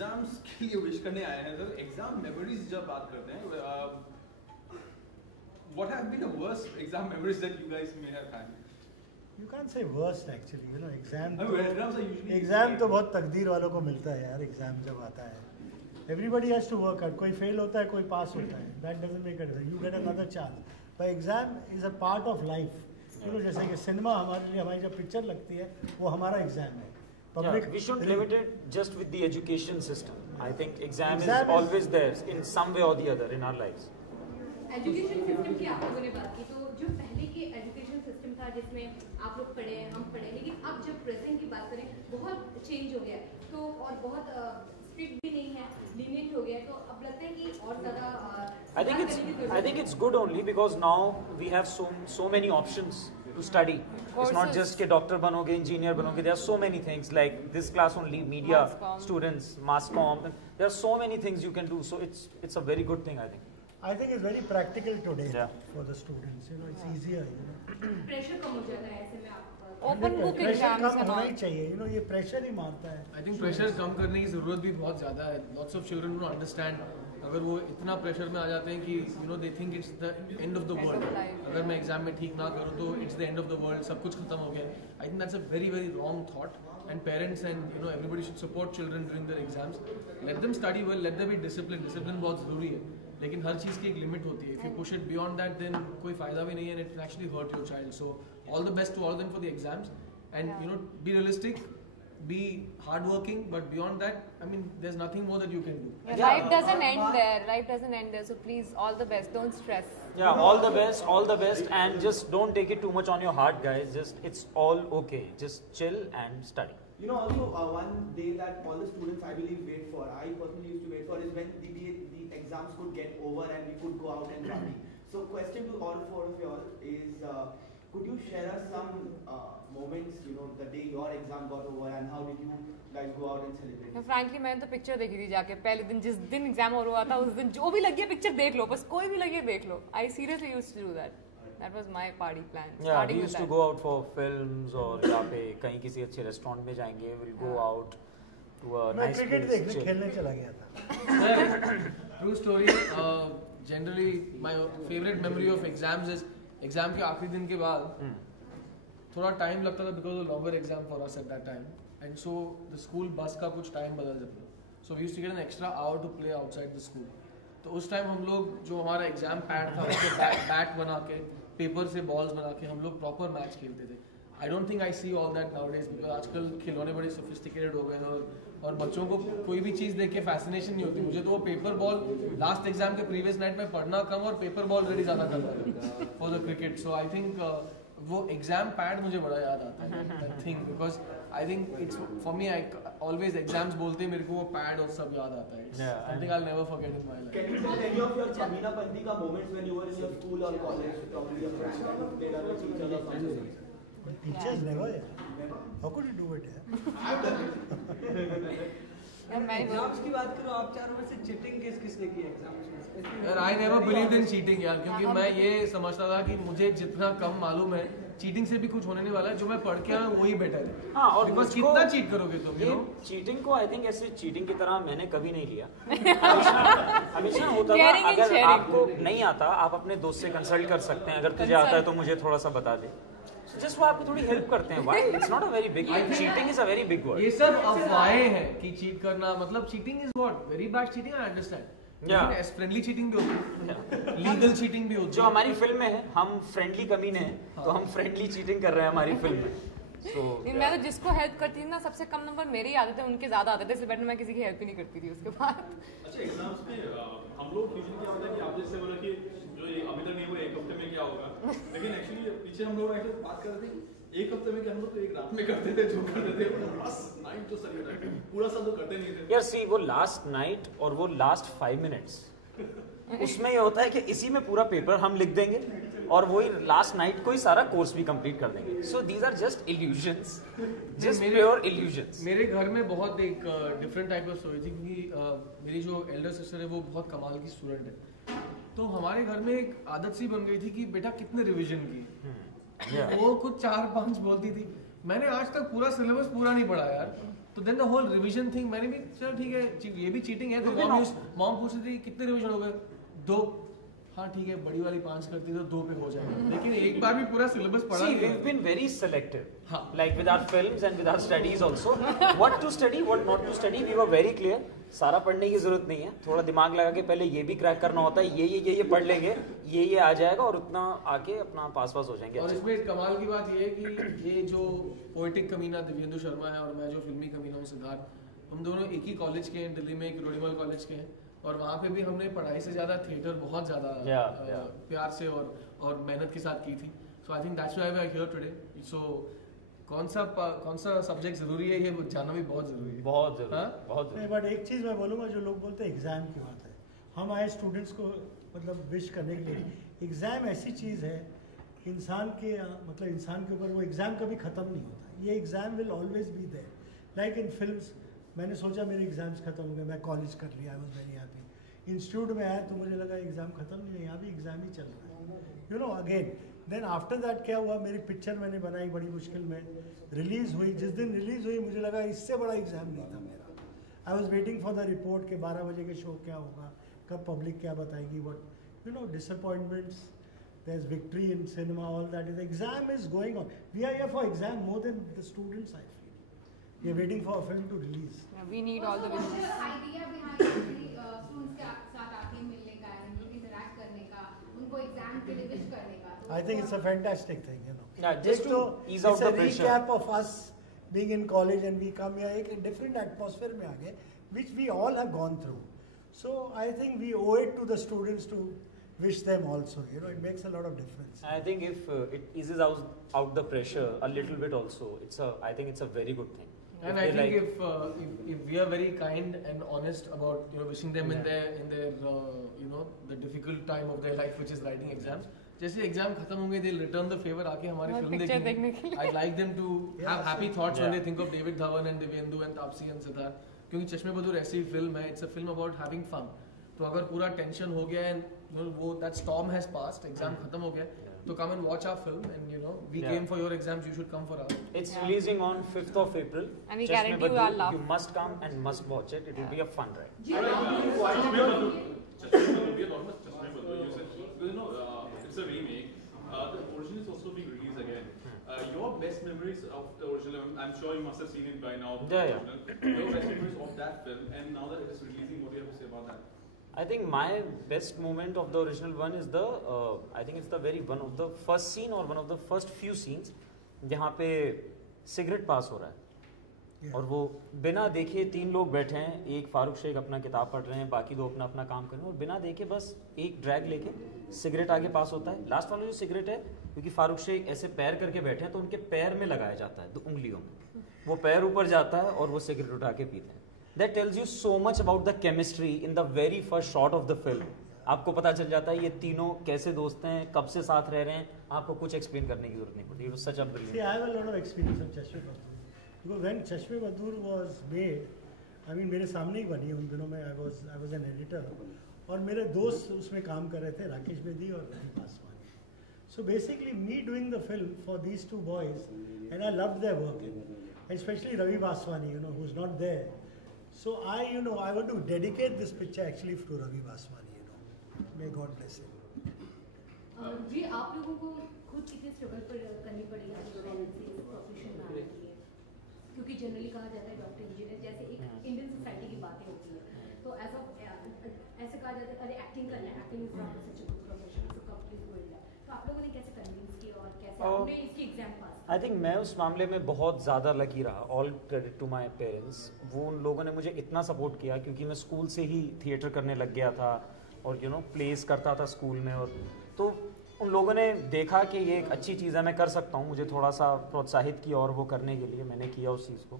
Exams के लिए wish करने आए हैं, तो एग्जाम मेमोरीज जब बात करते हैं, what have been the worst exam memories that you guys may have had? You can't say worst actually, you know, exam exams तो बहुत तकदीर वालों को मिलता है यार, एग्जाम जब आता है. Everybody has to work hard. कोई फेल होता है, कोई पास होता है. That doesn't make a difference. You get another chance. But exam is a part of life. You know, जैसे कि सिनेमा हमारे लिए, हमारी जब पिक्चर लगती है, वो हमारा एग्जाम है. Public, we shouldn't limit it just with the education system. I think exam is always there in some way or the other in our lives. Education system की आप लोगों ने बात की, तो जो पहले के एजुकेशन सिस्टम था जिसमें आप लोग पढ़े, हम पढ़े, लेकिन अब जब प्रेजेंट की बात करें बहुत चेंज हो गया है, तो और बहुत स्ट्रिक्ट भी नहीं है, लीनियंट हो गया है, तो अब लगता है कि और ज़्यादा I think it's good only because now we have so many options to study. It's not just कि डॉक्टर बनोगे, इंजीनियर बनोगे. There are so many things like this class only media students, mass comm. There are so many things you can do. So it's a very good thing, I think. I think it's very practical today for the students. You know, it's easier. You know. Pressure कम हो जाता है ऐसे में आप open book exams कम होना ही चाहिए. You know, ये प्रेशर ही मारता है. I think प्रेशर कम करने की जरूरत भी बहुत ज़्यादा है. Lots of children don't understand. अगर वो इतना प्रेशर में आ जाते हैं कि you know they think it's the end of the world. अगर मैं एग्जाम में ठीक ना करूँ तो it's the end of the world, सब कुछ खत्म हो गया. आई think that's a very very wrong thought. And parents and you no everybody should support children during their exams. Let them study well, let them be discipline. Discipline बहुत ज़रूरी है, लेकिन हर चीज़ की एक लिमिट होती है. If you push it beyond that then कोई फायदा भी नहीं है, and it actually hurt your child. So all the best to all them for the exams, and you know be realistic, be hardworking, but beyond that, I mean, there's nothing more that you can do. Life doesn't end there. Life doesn't end there. So please, all the best. Don't stress. Yeah, all the best, and just don't take it too much on your heart, guys. Just it's all okay. Just chill and study. You know, also one day that all the students, I believe, wait for. I personally used to wait for is when the exams could get over and we could go out and party. So, question to all four of you all is, could you share us some moments, you know, the day your exam got over and how did you guys go out and celebrate? Frankly मैंने तो picture देखी थी जाके पहले दिन, जिस दिन exam हो रहा था उस दिन जो भी लगी है पिक्चर देख लो, बस कोई भी लगी है देख लो. I seriously used to do that. That was my party plan. Yeah, we used to go out for films और यहाँ पे कहीं किसी अच्छे रेस्टोरेंट में जाएंगे. We'll go out to a nice place. मैं क्रिकेट देखने खेलने चला गया था. True story. Generally, my favorite memory of exams is exam के आखिरी दिन के बाद थोड़ा टाइम लगता था because longer exam for us at that time, and so the school bus का कुछ टाइम बदल जाता. So we used to get an extra hour to play outside the school. तो उस टाइम हम लोग जो हमारा एग्जाम पैड था उसके बैट बना के, पेपर से बॉल्स बना के हम लोग प्रॉपर मैच खेलते थे. I don't think I see all that nowadays because आजकल खिलौने बड़े सोफिस्टिकेटेड हो गए हैं, और बच्चों को कोई भी चीज़ देख के फैसिनेशन नहीं होती. मुझे तो वो पेपर बॉल लास्ट एग्जाम के प्रीवियस नाइट में पढ़ना कम और पेपर बॉल रेडी ज़्यादा करता for the cricket. So I think वो एग्जाम पैड मुझे बड़ा याद आता है. I think because I think it's for me, I always exams बोलते मेरे को वो पैड और सब याद आता है. I think I will never forget in my life. Can you tell any of your Kamina Panti ka moments when you were in your school or college, probably your friends that you played as a teacher or something? Teachers never, yeah. How could you do it, yeah? I've done it. Exams की बात करो, आप चारों में से cheating किसने की exams में? यार I never believed in cheating यार, क्योंकि मैं ये समझता था कि मुझे जितना कम मालूम है चीटिंग से भी कुछ होने नहीं वाला है. जो मैं पढ़ के आया वही बेटर है. हाँ, और बिकॉज कितना चीट करोगे तुम? ये चीटिंग को आई थिंक ऐसे चीटिंग की तरह मैंने कभी नहीं लिया. हमेशा होता था अगर आपको नहीं आता आप अपने दोस्त से कंसल्ट कर सकते हैं, अगर तुझे आता है तो मुझे थोड़ा सा बता दे. जस्ट वो आपको थोड़ी हेल्प करते हैं. Why it's not a very big thing. Cheating is a very big word. ये सब अफवाहें हैं कि चीट करना मतलब cheating is what very bad cheating. I understand. Friendly cheating भी होती है, लीगल चीटिंग भी होती है. जो हमारी फिल्म में है, हम फ्रेंडली कमीने हैं, तो हम फ्रेंडली चीटिंग कर रहे हैं हमारी फिल्म में. So, मैं तो जिसको हेल्प करती थी ना, सबसे कम नंबर मेरे ही आते थे, उनके ज्यादा आते थे, इसलिए बेटर मैं किसी की हेल्प ही नहीं करती थी उसके बाद. अच्छा, एग्जाम्स में हम लोग यूजुअली क्या होता है कि आप जैसे बोला कि जो ये अभी तक नहीं हुआ एक हफ्ते में क्या होगा, लेकिन एक्चुअली पीछे हम लोग ऐसे बात कर रहे थे एक हफ्ते में, कि हम लोग तो एक रात में करते थे जो करते थे. लास्ट नाइट तो सही पूरा सब तो करते नहीं थे. यार सी, वो लास्ट नाइट और वो लास्ट 5 मिनट्स उसमें ये होता है कि इसी में पूरा पेपर हम लिख देंगे और वही लास्ट नाइट को ही सारा कोर्स भी कंप्लीट कर देंगे. So these are just illusions, just pure illusions. मेरे घर में बहुत एक डिफरेंट टाइप ऑफ स्टोरी थी, क्योंकि मेरी जो एल्डर सिस्टर है वो बहुत कमाल की स्टूडेंट है. तो हमारे घर में एक आदत सी बन गई थी कि बेटा कितने रिवीजन की. वो कुछ 4-5 बोलती थी. मैंने आज तक पूरा सिलेबस पूरा नहीं पढ़ा यार. तो then the whole revision thing, मैंने भी चल ठीक है ये भी चीटिंग है, तो मॉम पूछ रही थी कितने रिवीजन हो गए, 2, हाँ ठीक है बड़ी वाली 5 करती तो 2 पे हो जाएगा, लेकिन एक बार भी पूरा सिलेबस पढ़ा नहीं। we've been very selective, हाँ. like with our films and with our studies also, what to study, what not to study, we were very clear. सारा पढ़ने की जरूरत नहीं है, थोड़ा दिमाग लगा के पहले ये भी क्रैक करना होता है, ये पढ़ लेंगे, ये आ जाएगा और उतना आके अपना पास हो जाएंगे। और इसमें कमाल की बात ये है कि ये जो पोएटिक कमीना दिव्येंदु शर्मा है और मैं जो फिल्मी कमीना हूँ सिद्धार्थ, हम दोनों एक ही कॉलेज के हैं, दिल्ली में एक रोडिमल कॉलेज के हैं, और वहाँ पे भी हमने पढ़ाई से ज़्यादा थिएटर बहुत ज़्यादा प्यार से और मेहनत के साथ की थी। So I think that's why we are here today. So कौन सा सब्जेक्ट जरूरी है ये जानना भी बहुत जरूरी है, बहुत जरूरी। बट एक चीज़ मैं बोलूँगा, जो लोग बोलते हैं एग्ज़ाम की बात है, हम आए स्टूडेंट्स को मतलब विश करने के लिए। एग्ज़ाम ऐसी चीज़ है इंसान के ऊपर, वो एग्ज़ाम कभी ख़त्म नहीं होता, ये exam will always be there. Like in films, मैंने सोचा मेरे एग्ज़ाम्स ख़त्म हो गए, मैं कॉलेज कर लिया, I was very happy. Institute में आया तो मुझे लगा एग्ज़ाम ख़त्म नहीं है, यहाँ भी एग्ज़ाम ही चल रहा है, you know again. Then after that क्या हुआ, मेरी पिक्चर मैंने बनाई बड़ी मुश्किल में, रिलीज़ हुई। जिस दिन रिलीज़ हुई मुझे लगा इससे बड़ा एग्ज़ाम नहीं था मेरा। I was waiting for the report के 12 बजे के शो क्या होगा, कब पब्लिक क्या बताएगी, what you know disappointments, there is victory in cinema, all that is exam is going on. We are here for exam more than the students. I feel we are waiting for a film to release. We need all the idea behind students के साथ आके मिलने का, interact करने का, उनको exam के लिए विश करने का। I think it's a fantastic thing, you know. Yeah, just to ease out the pressure. It's a recap of us being in college and we come here एक different atmosphere में आ गए, which we all have gone through. So I think we owe it to the students to wish them also. You know, it makes a lot of difference. I think if it eases out the pressure a little bit also, I think it's a very good thing. And I think if we are very kind and honest about wishing them in their the difficult time of their life, which is writing exams. जैसे exam खत्म होंगे they'll return the favor, आके हमारी film देखेंगे। I'd like them to have happy thoughts when they think of David Dhawan and Divyendu and Taapsee and Siddharth, क्योंकि चश्मे बदूर ऐसी film है, it's a film about having fun। तो अगर पूरा टेंशन हो गया and वो that storm has passed, exam खत्म हो गया, तो come and watch our film and we came for your exams, you should come for ours। It's releasing on 5th of April and we guarantee you all love। You must come and must watch it, it will be a fun ride। It's a remake. The original is also being released again. Your best memories of the original, I'm sure you must have seen it by now. Yeah. Your best memories of that film, and now that it is releasing, what do you have to say about that? I think my best moment of the original one is I think it's the one of the first scene or one of the first few scenes जहाँ पे cigarette पास हो रहा है और वो बिना देखे 3 लोग बैठे हैं, एक फारूक शेख अपना किताब पढ़ रहे हैं, बाकी 2 अपना काम कर रहे हैं और बिना देखे बस एक ड्रैग लेके सिगरेट आगे पास होता है। लास्ट वाला जो सिगरेट है, क्योंकि फारूक शेख ऐसे पैर करके बैठे हैं तो उनके पैर में लगाया जाता है 2 उंगलियों में, वो पैर ऊपर जाता है और वो सिगरेट उठा के पीते हैं। That tells you so much about the chemistry in the very first shot of the film. आपको पता चल जाता है ये तीनों कैसे दोस्त हैं, कब से साथ रह रहे हैं, आपको कुछ एक्सप्लेन करने की जरूरत नहीं पड़ती। It was such a brilliant. See, I have a lot of experience of चश्मे बदूर, because when चश्मे बदूर was made, I mean मेरे सामने ही बनी उन दिनों में, I was an editor और मेरे दोस्त उसमें काम कर रहे थे, राकेश बेदी और Ravi Baswani. So basically me doing the film for these 2 boys, and I loved their work, especially Ravi Baswani, who's not there. So I want to dedicate this picture actually to Ravi Baswani, May God bless him. जी, आप लोगों को खुद कितने struggle करनी पड़ी profession में आने के लिए, क्योंकि जनरली कहा जाता है डॉक्टर इंजीनियर जैसे एक इंडियन सोसाइटी की बातें होती है, तो ऐसे कहा जाता है अरे एक्टिंग करना है, acting is not such a good profession, so come please go in that. तो आप लोगों ने कैसे कन्विंस किया और कैसे आपने इसकी एग्जाम पास? आई थिंक मैं उस मामले में बहुत ज़्यादा लकी रहा, all credit to my parents. वो उन लोगों ने मुझे इतना सपोर्ट किया क्योंकि मैं स्कूल से ही थिएटर करने लग गया था और प्लेस करता था स्कूल में, और तो उन लोगों ने देखा कि ये एक अच्छी चीज़ है, मैं कर सकता हूँ, मुझे थोड़ा सा प्रोत्साहित किया और वो करने के लिए मैंने किया उस चीज़ को।